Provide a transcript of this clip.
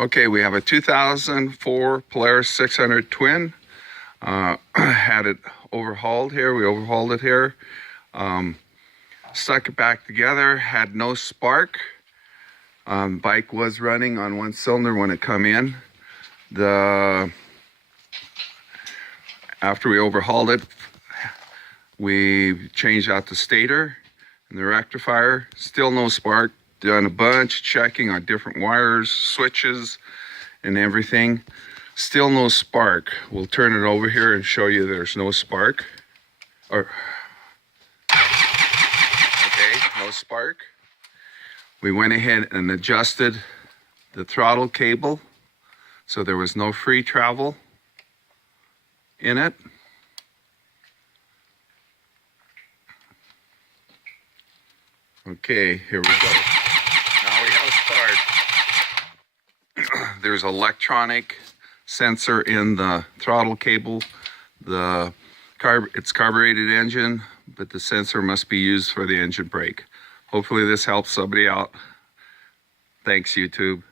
Okay, we have a 2004 Polaris 600 twin. Had it overhauled here. We overhauled it here. Stuck it back together. Had no spark. Bike was running on one cylinder when it come in. After we overhauled it, we changed out the stator and the rectifier. Still no spark. Done a bunch checking on different wires, switches, and everything. Still no spark. We'll turn it over here and show you there's no spark. Okay, no spark. We went ahead and adjusted the throttle cable so there was no free travel in it. Okay, here we go. Now we have a start. There's an electronic sensor in the throttle cable. It's carbureted engine, but the sensor must be used for the engine brake. Hopefully this helps somebody out. Thanks, YouTube.